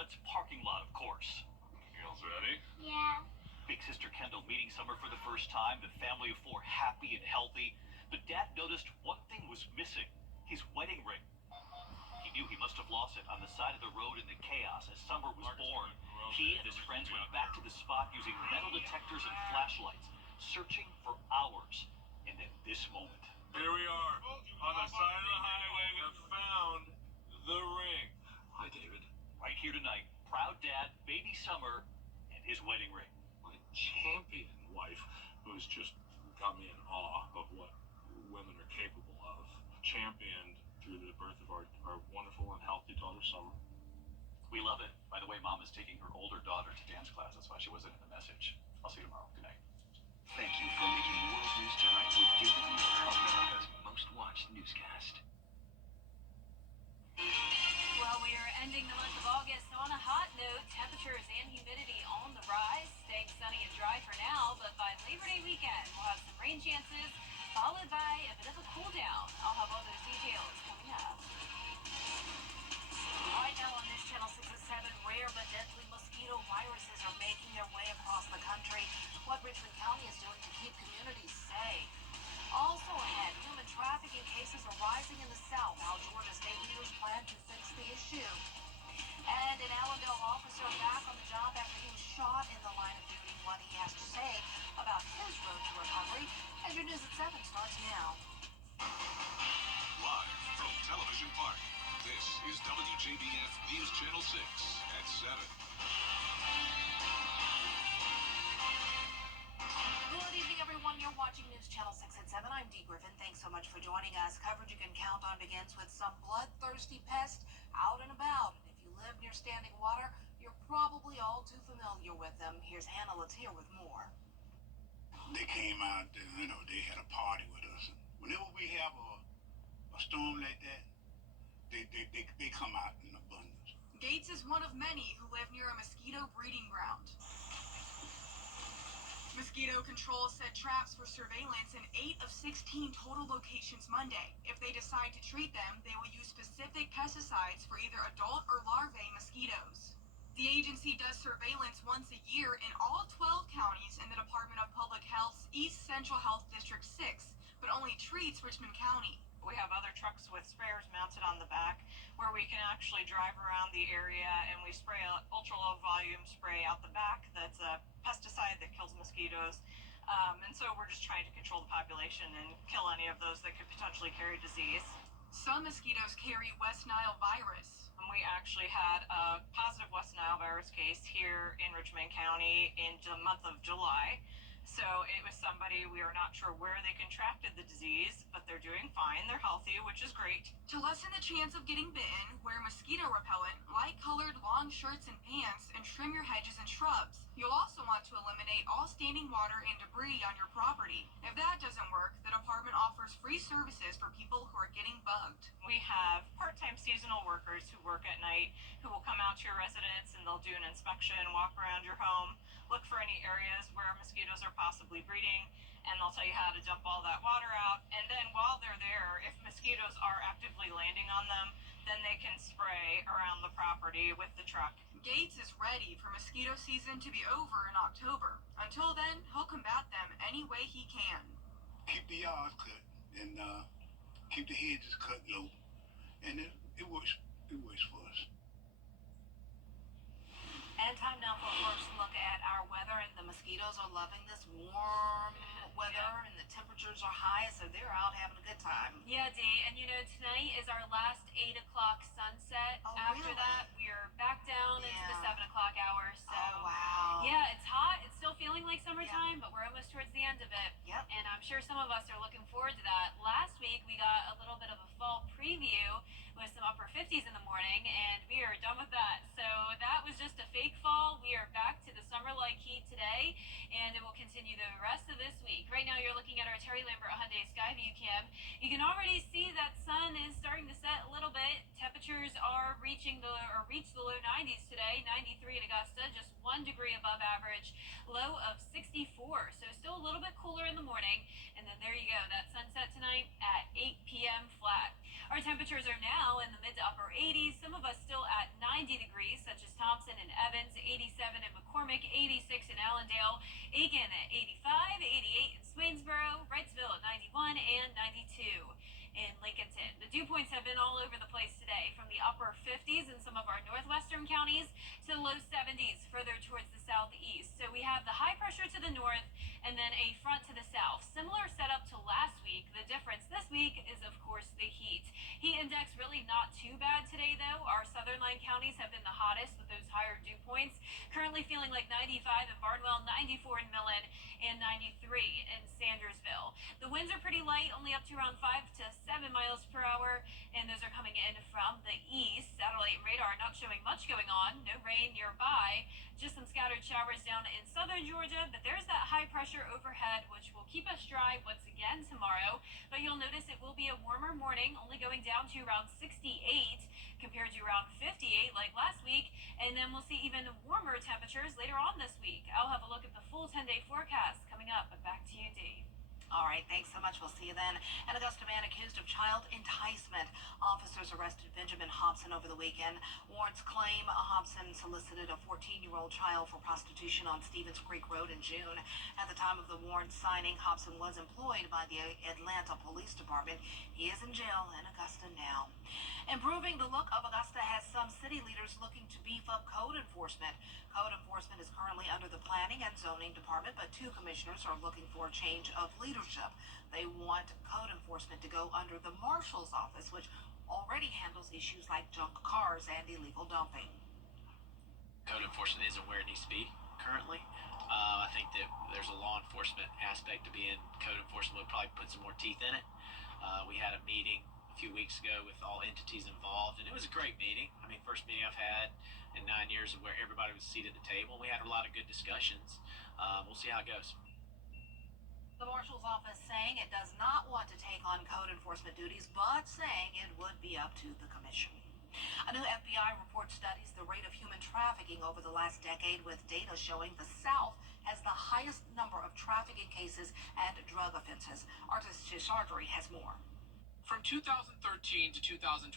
Donuts parking lot, of course. Meals ready? Yeah. Big sister Kendall meeting Summer for the first time, the family of four happy and healthy. But Dad noticed one thing was missing, his wedding ring. He knew he must have lost it on the side of the road in the chaos as Summer was born. He and his friends went back to the spot using metal detectors and flashlights, searching for hours. And then this moment. Here we are, on the side of the highway. We have found the ring. Hi, David. Right here tonight, proud dad, baby Summer, and his wedding ring. My champion wife, who's just got me in awe of what women are capable of. Championed through the birth of our wonderful and healthy daughter, Summer. We love it. By the way, Mom is taking her older daughter to dance class. That's why she wasn't in the message. I'll see you tomorrow. Good night. Thank you for making World News Tonight with David Muir, America's most watched newscast. Well, we are ending the month of August on a hot note. Temperatures and humidity on the rise, staying sunny and dry for now, but by Labor Day weekend, we'll have some rain chances, followed by a bit of a cool down. I'll have all those details coming up. Right now on News Channel 6 and 7, rare but deadly mosquito viruses are making their way across the country. What Richmond County is doing to keep communities safe. Also ahead, human trafficking cases are rising in the South. How Georgia state leaders plan to fix the issue. And an Allendale officer back on the job after he was shot in the line of duty. What he has to say about his road to recovery. As your News at 7 starts now. Live from Television Park, this is WJBF News Channel 6 at 7. Good evening, everyone. You're watching News Channel 6 at 7. I'm Dee Griffin. Thanks so much for joining us. Coverage you can count on begins with some bloodthirsty pest out and about. And if you live near standing water, you're probably all too familiar with them. Here's Hannah Latier with more. They came out, they had a party with us. Whenever we have a storm like that, they come out in abundance. Gates is one of many who live near a mosquito breeding ground. Mosquito control set traps for surveillance in 8 of 16 total locations Monday. If they decide to treat them, they will use specific pesticides for either adult or larvae mosquitoes. The agency does surveillance once a year in all 12 counties in the Department of Public Health's East Central Health District 6, but only treats Richmond County. We have other trucks with sprayers mounted on the back where we can actually drive around the area and we spray an ultra low volume spray out the back that's a pesticide that kills mosquitoes. And so we're just trying to control the population and kill any of those that could potentially carry disease. Some mosquitoes carry West Nile virus. And we actually had a positive West Nile virus case here in Richmond County in the month of July. So it was somebody, we are not sure where they contracted the disease, but they're doing fine. They're healthy, which is great. To lessen the chance of getting bitten, wear mosquito repellent, light-colored long shirts and pants, and trim your hedges and shrubs. You'll also want to eliminate all standing water and debris on your property. If that doesn't work, the department offers free services for people who are getting bugged. We have part-time seasonal workers who work at night who will come out to your residence and they'll do an inspection, walk around your home, look for any areas where mosquitoes are possibly breeding, and they'll tell you how to dump all that water out. And then while they're there, if mosquitoes are actively landing on them, then they can spray around the property with the truck. Gates is ready for mosquito season to be over in October. Until then, he'll combat them any way he can. Keep the yards cut and keep the hedges cut low. And it works for us. And time now for a first look at our weather, and the mosquitoes are loving this warm weather, and the temperatures are high, so they're out having a good time. Yeah, Dee, and tonight is our last 8 o'clock sunset. Oh, After really? that, we're back down into the 7 o'clock hour. So, oh, wow. yeah, it's hot. It's still feeling like summertime, but we're almost towards the end of it. Yep. And I'm sure some of us are looking forward to that. Last week, we got a little bit of a fall preview with some upper 50s in the morning, and we are done with that. So that was just a fake fall. We are back to the summer-like heat today, and it will continue the rest of this week. Right now, you're looking at our Terry Lambert Hyundai Skyview cam. You can already see that sun is starting to set a little bit. Temperatures are reached the low 90s today. 93 in Augusta, just 1 degree above average. Low of 64, so still a little bit cooler in the morning. And then there you go, that sunset tonight at 8 p.m. flat. Our temperatures are now in the mid to upper 80s. Some of us still at 90 degrees, such as Tom. Thompson and Evans, 87 in McCormick, 86 in Allendale, Aiken at 85, 88 in Swainsboro, Wrightsville at 91, and 92 in Lincolnton. The dew points have been all over the place today, from the upper 50s in some of our northwestern counties to the low 70s further towards the southeast. So we have the high pressure to the north and then a front to the south. Similar setup to last week. The difference this week is, of course, the heat. Heat index really not too bad today, though. Our southern line counties have been the hottest with those higher dew points. Currently feeling like 95 in Barnwell, 94 in Millen, and 93 in Sandersville. The winds are pretty light, only up to around 5 to 7 miles per hour, and those are coming in from the east. Satellite radar not showing much going on. No rain nearby. Just some scattered showers down in southern Georgia, but there's that high pressure overhead, which will keep us dry once again tomorrow. But you'll notice it will be a warmer morning, only going down to around 68 compared to around 58 like last week. And then we'll see even warmer temperatures later on this week. I'll have a look at the full 10-day forecast coming up. But back to you, Dee. All right, thanks so much. We'll see you then. An Augusta man accused of child enticement. Officers arrested Benjamin Hobson over the weekend. Warrants claim Hobson solicited a 14-year-old child for prostitution on Stevens Creek Road in June. At the time of the warrant signing, Hobson was employed by the Atlanta Police Department. He is in jail in Augusta now. Improving the look of Augusta has some city leaders looking to beef up code enforcement. Code enforcement is currently under the Planning and Zoning Department, but two commissioners are looking for a change of leadership. They want code enforcement to go under the Marshal's office, which already handles issues like junk cars and illegal dumping. Code enforcement isn't where it needs to be currently. I think that there's a law enforcement aspect to being code enforcement. Would probably put some more teeth in it. We had a meeting a few weeks ago with all entities involved, and it was a great meeting. I mean, first meeting I've had in 9 years where everybody was seated at the table. We had a lot of good discussions. We'll see how it goes. The Marshal's office saying it does not want to take on code enforcement duties, but saying it would be up to the commission. A new FBI report studies the rate of human trafficking over the last decade, with data showing the South has the highest number of trafficking cases and drug offenses. Artist Shishardri has more. From 2013 to 2022,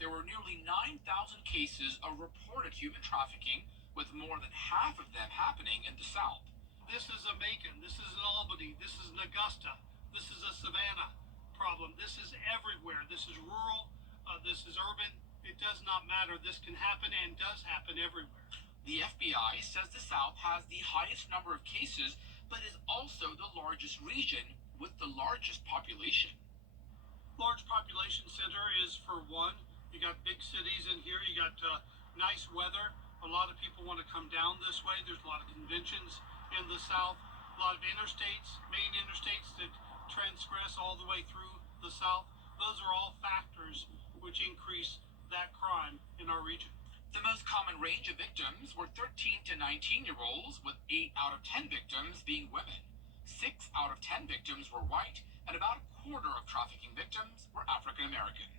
there were nearly 9,000 cases of reported human trafficking, with more than half of them happening in the South. This is a Macon, this is an Albany, this is an Augusta, this is a Savannah problem. This is everywhere. This is rural, this is urban. It does not matter. This can happen and does happen everywhere. The FBI says the South has the highest number of cases, but is also the largest region with the largest population. Large population center is for one. You got big cities in here. You got nice weather. A lot of people want to come down this way. There's a lot of conventions in the South. A lot of interstates, main interstates that transgress all the way through the South. Those are all factors which increase that crime in our region. The most common range of victims were 13 to 19-year-olds, with 8 out of 10 victims being women. 6 out of 10 victims were white, and about a quarter of trafficking victims were African American.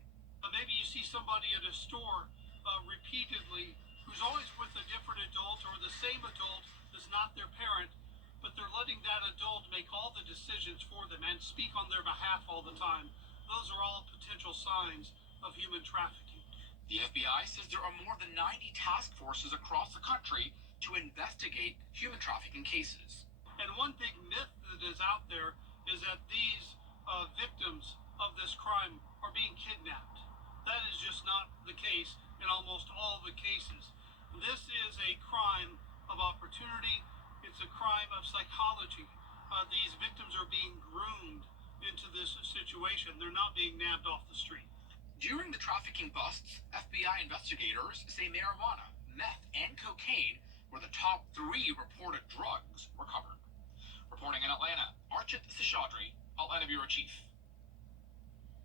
Maybe you see somebody at a store repeatedly who's always with a different adult, or the same adult is not their parent, but they're letting that adult make all the decisions for them and speak on their behalf all the time. Those are all potential signs of human trafficking. The FBI says there are more than 90 task forces across the country to investigate human trafficking cases. And one big myth that is out there is that these victims of this crime are being kidnapped. That is just not the case in almost all the cases. This is a crime of opportunity. It's a crime of psychology. These victims are being groomed into this situation. They're not being nabbed off the street. During the trafficking busts, FBI investigators say marijuana, meth, and cocaine were the top 3 reported drugs recovered. Reporting in Atlanta, Archit Seshadri, Atlanta Bureau Chief.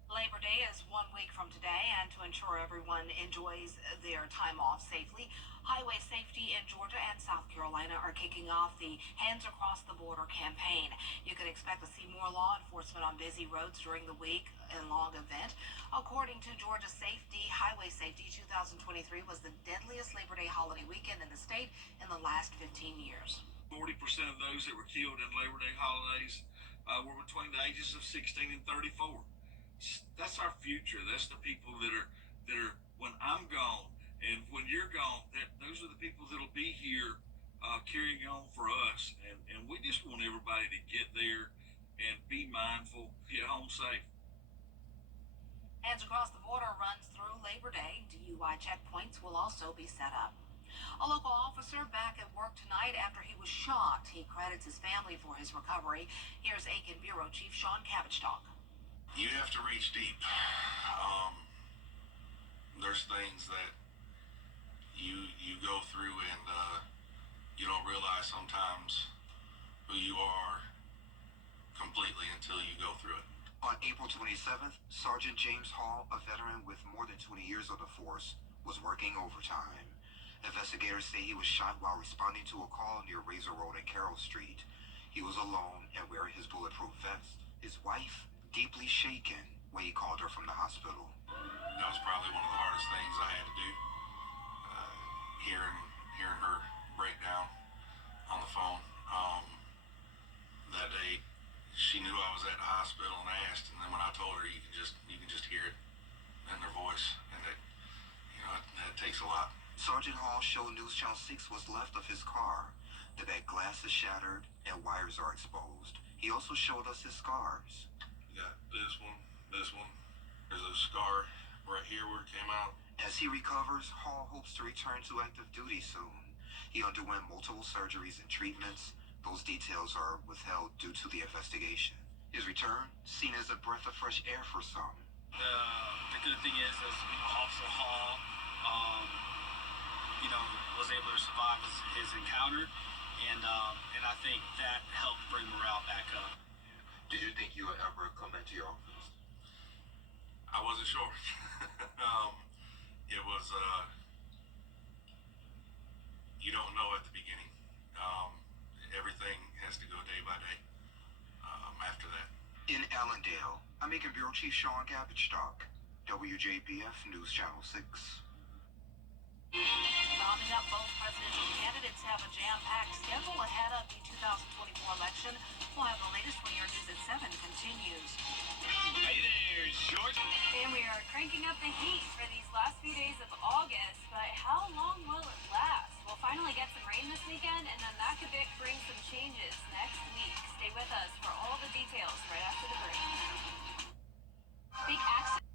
Labor Day is 1 week from today, and to ensure everyone enjoys their time off safely, Highway Safety in Georgia and South Carolina are kicking off the Hands Across the Border campaign. You can expect to see more law enforcement on busy roads during the week and long event. According to Georgia Safety, Highway Safety 2023 was the deadliest Labor Day holiday weekend in the state in the last 15 years. 40% of those that were killed in Labor Day holidays were between the ages of 16 and 34. That's our future. That's the people that are when I'm gone and when you're gone, those are on for us, and we just want everybody to get there and be mindful, get home safe. Hands Across the Border runs through Labor Day. DUI checkpoints will also be set up. A local officer back at work tonight after he was shot. He credits his family for his recovery. Here's Aiken Bureau Chief Sean Cabbage-Talk. You have to reach deep. There's things that you go through and you don't realize sometimes who you are completely until you go through it. On April 27th, Sergeant James Hall, a veteran with more than 20 years on the force, was working overtime. Investigators say he was shot while responding to a call near Razor Road and Carroll Street. He was alone and wearing his bulletproof vest. His wife, deeply shaken when he called her from the hospital. That was probably one of the hardest things I had to do. Hearing her breakdown on the phone. That day, she knew I was at the hospital and asked, and then when I told her, you can just hear it in their voice, and that takes a lot. Sergeant Hall showed News Channel 6 what's left of his car. The back glass is shattered and wires are exposed. He also showed us his scars. You got this one. There's a scar right here where it came out. As he recovers, Hall hopes to return to active duty soon. He underwent multiple surgeries and treatments. Those details are withheld due to the investigation. His return, seen as a breath of fresh air for some. The good thing is, Officer Hall, was able to survive his encounter, and I think that helped bring morale back up. Did you think you would ever come into your office? I wasn't sure. It was, you don't know at the beginning. Everything has to go day by day after that. In Allendale, I'm Aiken Bureau Chief Sean Cabbage-Talk, WJBF News Channel 6. Rounding up, both presidential candidates have a jam-packed schedule ahead of the 2024 election. We'll have the latest when your news at 7 continues. Hey there, George. And we are cranking up the heat for these last few days of August, but how long will it last? We'll finally get some rain this weekend, and then that could bring some changes next week. Stay with us for all the details right after the break. Big accident.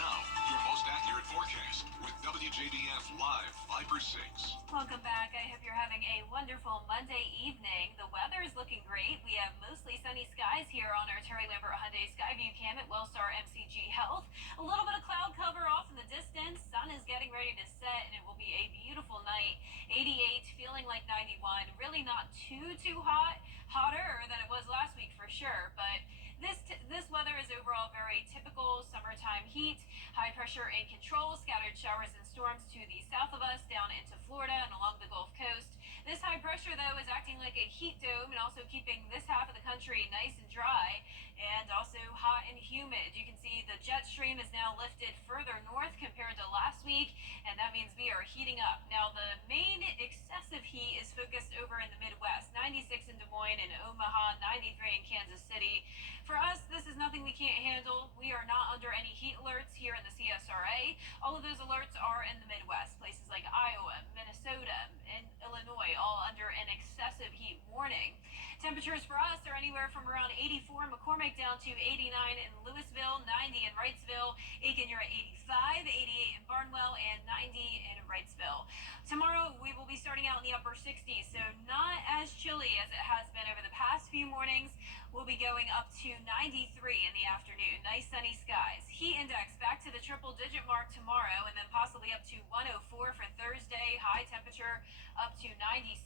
Now, your most accurate forecast with WJBF Live 5/6. Welcome back. I hope you're having a wonderful Monday evening. The weather is looking great. We have mostly sunny skies here on our Terry Lambert Hyundai Skyview Cam at Wellstar MCG Health. A little bit of cloud cover off in the distance. Sun is getting ready to set, and it will be a beautiful night. 88, feeling like 91. Really not too hot. Hotter than it was last week for sure, but this weather is overall very typical summertime heat. High pressure in control, scattered showers and storms to the south of us, down into Florida and along the Gulf Coast. This high pressure, though, is acting like a heat dome and also keeping this half of the country nice and dry and also hot and humid. You can see the jet stream is now lifted further north compared to last week, and that means we are heating up. Now, the main excessive heat is focused over in the Midwest. 96 in Des Moines and Omaha, 93 in Kansas City. For us, this is nothing we can't handle. We are not under any heat alerts here in the CSRA. All of those alerts are in the Midwest, places like Iowa, Minnesota, and Illinois, all under an excessive heat warning. Temperatures for us are anywhere from around 84 in McCormick down to 89 in Louisville, 90 in Wrightsville. Aiken, you're at 85, 88 in Barnwell, and 90 in Wrightsville. Tomorrow, we will be starting out in the upper 60s, so not as chilly as it has been over the past few mornings. We'll be going up to 93 in the afternoon. Nice sunny skies. Heat index back to the triple-digit mark tomorrow, and then possibly up to 104 for Thursday. High temperature up to 96.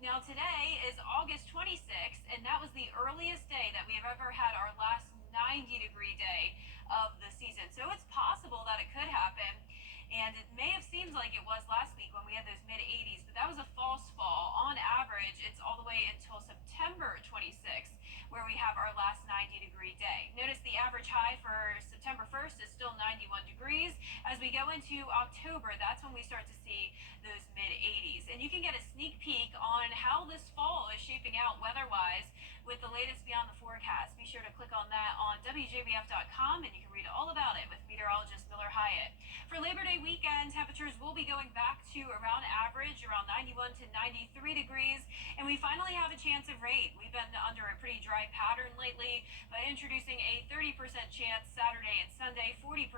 Now, today is August 26th, and that was the earliest day that we have ever had our last 90-degree day of the season. So it's possible that it could happen. And it may have seemed like it was last week when we had those mid-80s, but that was a false fall. On average, it's all the way until September 26th, where we have our last 90-degree day. Notice the average high for September 1st is still 91 degrees. As we go into October, that's when we start to see those mid-80s. And you can get a sneak peek on how this fall is shaping out weather-wise with the latest Beyond the Forecast. Be sure to click on that on WJBF.com, and you can read all about it with meteorologist Miller Hyatt. For Labor Day weekend, temperatures temperatures will be going back to around average, around 91 to 93 degrees. And we finally have a chance of rain. We've been under a pretty dry pattern lately, but introducing a 30% chance Saturday and Sunday, 40%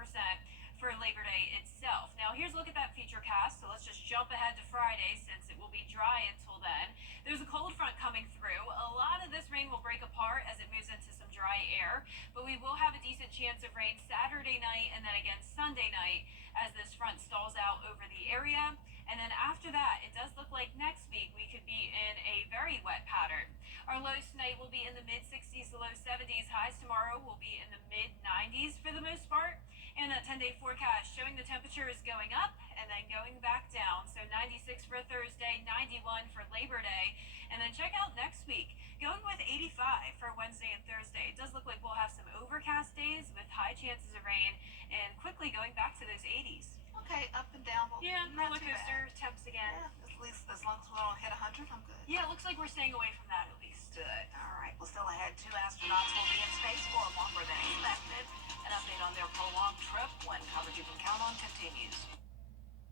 for Labor Day itself. Now, here's a look at that future cast. So let's just jump ahead to Friday since it will be dry until then. There's a cold front coming through. A lot of this rain will break apart as it moves into some dry air, but we will have a decent chance of rain Saturday night and then again Sunday night as this front stalls out over the area. And then after that, it does look like next week we could be in a very wet pattern. Our lows tonight will be in the mid-60s to low 70s. Highs tomorrow will be in the mid-90s for the most part. And that 10-day forecast showing the temperature is going up and then going back down. So 96 for Thursday, 91 for Labor Day. And then check out next week, going with 85 for Wednesday and Thursday. It does look like we'll have some overcast days with high chances of rain and quickly going back to those 80s. Okay, up and down. Well, Yeah, not roller too bad. coaster temps again. Yeah, at least as long as we don't hit 100, I'm good. Yeah, it looks like we're staying away from that at least. Good. All right. Well, still ahead, 2 astronauts will be in space for longer than expected. An update on their prolonged trip when coverage you can count on continues.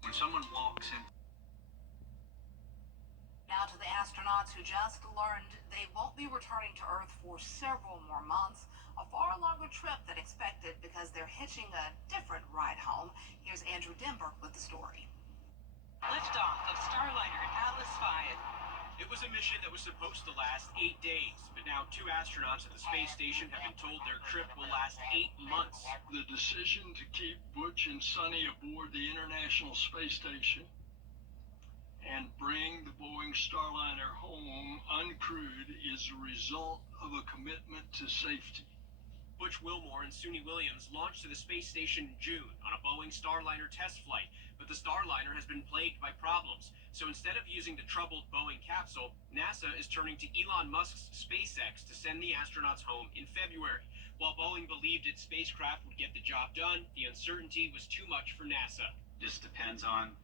When someone walks in, Now to the astronauts who just learned they won't be returning to Earth for several more months. A far longer trip than expected because they're hitching a different ride home. Here's Andrew Dimberg with the story. Liftoff of Starliner Atlas V. It was a mission that was supposed to last 8 days, but now 2 astronauts at the space station have been told their trip will last 8 months. The decision to keep Butch and Sonny aboard the International Space Station and bring the Boeing Starliner home uncrewed is a result of a commitment to safety. Butch Wilmore and Suni Williams launched to the space station in June on a Boeing Starliner test flight, but the Starliner has been plagued by problems. So instead of using the troubled Boeing capsule, NASA is turning to Elon Musk's SpaceX to send the astronauts home in February. While Boeing believed its spacecraft would get the job done, the uncertainty was too much for NASA. Just depends on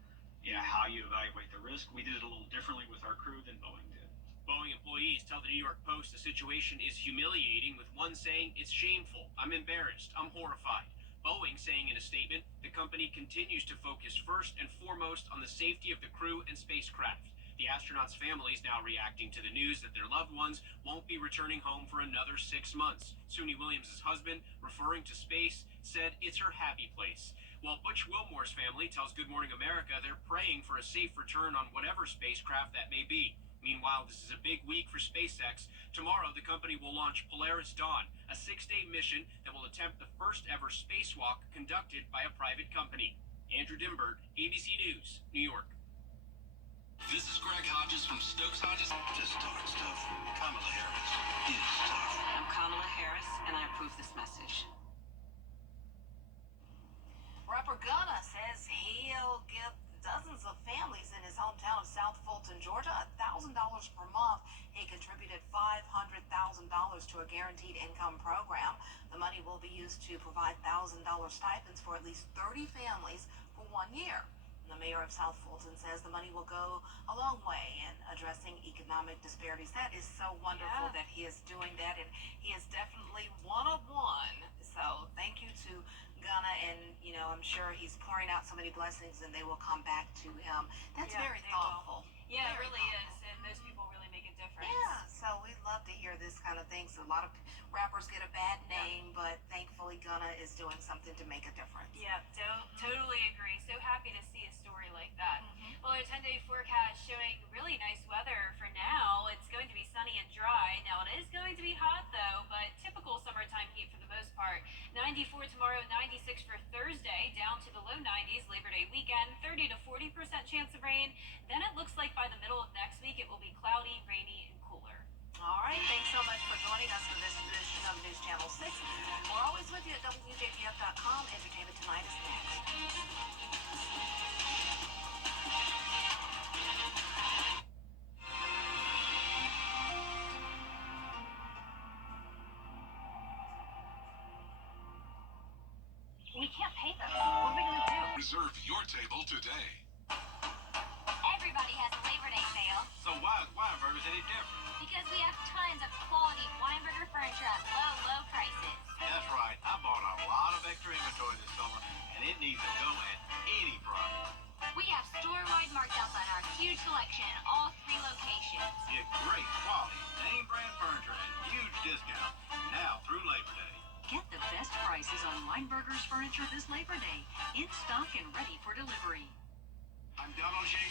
how you evaluate the risk. We did it a little differently with our crew than Boeing did. Boeing employees tell the New York Post the situation is humiliating, with one saying, "It's shameful, I'm embarrassed, I'm horrified." Boeing saying in a statement, the company continues to focus first and foremost on the safety of the crew and spacecraft. The astronauts' families now reacting to the news that their loved ones won't be returning home for another 6 months. Suni Williams' husband, referring to space, said it's her happy place. While Butch Wilmore's family tells Good Morning America they're praying for a safe return on whatever spacecraft that may be. Meanwhile, this is a big week for SpaceX. Tomorrow, the company will launch Polaris Dawn, a 6-day mission that will attempt the first ever spacewalk conducted by a private company. Andrew Dimberg, ABC News, New York. This is Greg Hodges from Stokes Hodges. just start stuff. Kamala Harris is tough. I'm Kamala Harris, and I approve this message. Rapper Gunna says he'll give dozens of families in his hometown of South Fulton, Georgia, $1,000 per month. He contributed $500,000 to a guaranteed income program. The money will be used to provide $1,000 stipends for at least 30 families for 1 year. The mayor of South Fulton says the money will go a long way in addressing economic disparities. That is so wonderful that he is doing that, and he is definitely one of one. So thank you to Gunna, and I'm sure he's pouring out so many blessings, and they will come back to him. That's very thoughtful. Yeah, Very it really thoughtful. is, and those people really make a difference. Yeah, so we love to hear this kind of thing. So a lot of rappers get a bad name, but thankfully Gunna is doing something to make a difference. Yeah, totally agree. So happy to see a story like that. Well, our 10-day forecast showing really nice weather for now. It's going to be sunny and dry. Now, it is going to be hot, though, but typical summertime heat for the most part. 94 tomorrow, 96 for Thursday, down to the low 90s Labor Day weekend, 30 to 40% chance of rain. Then it looks like by the middle of next week, it will be cloudy, rainy, and cooler. All right, thanks so much for joining us for this edition of News Channel 6. We're always with you at WJBF.com. Entertainment Tonight is next. We can't pay them. What are we going to do? Reserve your table today. Everybody has a Labor Day sale. So why is Weinberger's any different? Because we have tons of quality Weinberger furniture at low prices. That's right. I bought a lot of extra inventory this summer, and it needs to go at any price. Huge selection, all 3 locations. Get great quality, name brand furniture at a huge discount. Now through Labor Day. Get the best prices on Weinberger's furniture this Labor Day. In stock and ready for delivery. I'm WJBF.